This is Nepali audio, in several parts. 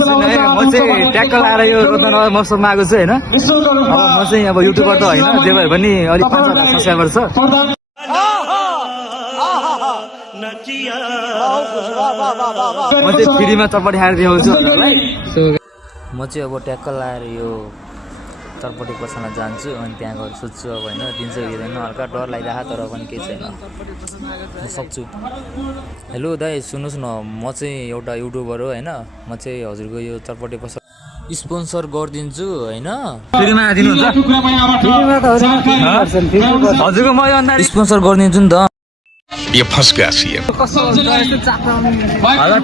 एकछिन है म चाहिँ ट्याक्क लाएर यो रत्नगर महोत्सवमा आएको छु होइन। अब म चाहिँ अब युट्युबर त होइन, जे भए पनि अलिक 5,000 सब्सक्राइबर छ। म चाहिँ फ्रीमा चटपटी खाएर देखाउँछु हजुरलाई। म चाहिँ अब ट्याक्क लाएर यो चटपटी पसलमा जान्छु अनि त्यहाँ गएर सोध्छु अब होइन दिन्छ कि दिँदैन। हल्का डर लागिरहेको तर पनि केही छैन, म सक्छु। हेलो दाइ सुन्नुहोस् न, म चाहिँ एउटा युट्युबर हो होइन। म चाहिँ हजुरको यो चटपटी पसल स्पोन्सर गरिदिन्छु होइन। फ्रीमा दिनुहुन्छ? हजुरको म यो स्पोन्सर गरिदिन्छु नि त। ये फंस गया सी है। हजुर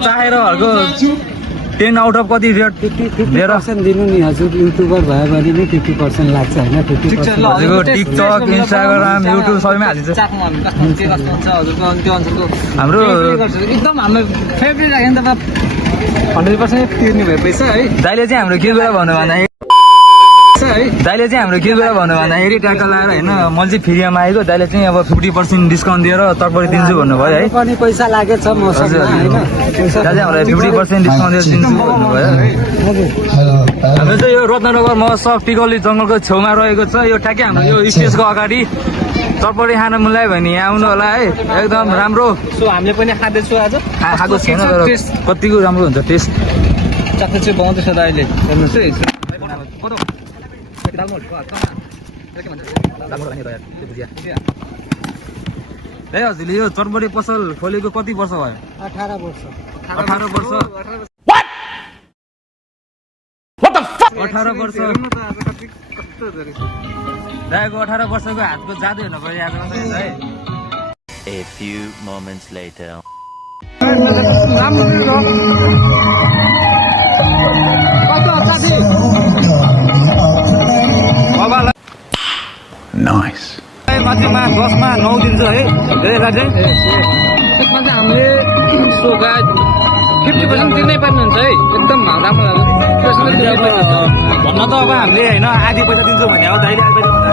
चाहेर हर्को 10 आउट अफ कति रेट 50% दिनु नि हजुर। युट्युबर भयो भने नि 50% लाग्छ होइन। 50% हजुरको टिकटक इन्स्टाग्राम युट्युब सबैमा हालिन्छ। हाम्रो एकदम हाम्रो फेभरेट लाग्यो नि त 100% तिर्ने भए पैसा है। दाइले चाहिँ हाम्रो के कुरा भन्नु भन्दाखेरि ट्याक्क लाएर होइन मैले चाहिँ फ्रीमा आएको। दाइले चाहिँ अब 50% डिस्काउन्ट दिएर तर्फबाट दिन्छु भन्नुभयो है। पनि पैसा लागेछ मसँग होइन। दाइले हामीलाई 50% डिस्काउन्ट दिएर दिन्छु भन्नुभयो। हाम्रो चाहिँ यो रत्नगर महोत्सव टिकली जङ्गलको छेउमा रहेको छ। यो ठ्याक्कै हाम्रो यो स्टेजको अगाडि चटपटी खान मन लाग्यो भने यहाँ आउनु होला है, एकदम राम्रो। सो हामीले पनि खाँदैछु आज। खाएको छैन तर कतिको राम्रो हुन्छ टेस्ट। चक्कै चाहिँ बनाउँदैछ त अहिले हेर्नुहोस् है। ए हजुरले यो चटपटी पसल खोलेको कति वर्ष भयो? 18 वर्ष। 18 वर्ष 18 वर्ष दाइको 18 वर्षको हातको जादु हेर्नु पऱ्यो याद गर्नु है। A few moments later. Nice. माथिमा 10मा 9 दिन्छ है त्यसलाई चाहिँ। त्यसमा चाहिँ हामीले 50% तिर्नै पर्ने हुन्छ है। एकदम राम्रो लाग्यो भन्न त अब हामीले होइन आधी पैसा दिन्छु भने अब दाइले आधी पैसा भन्दा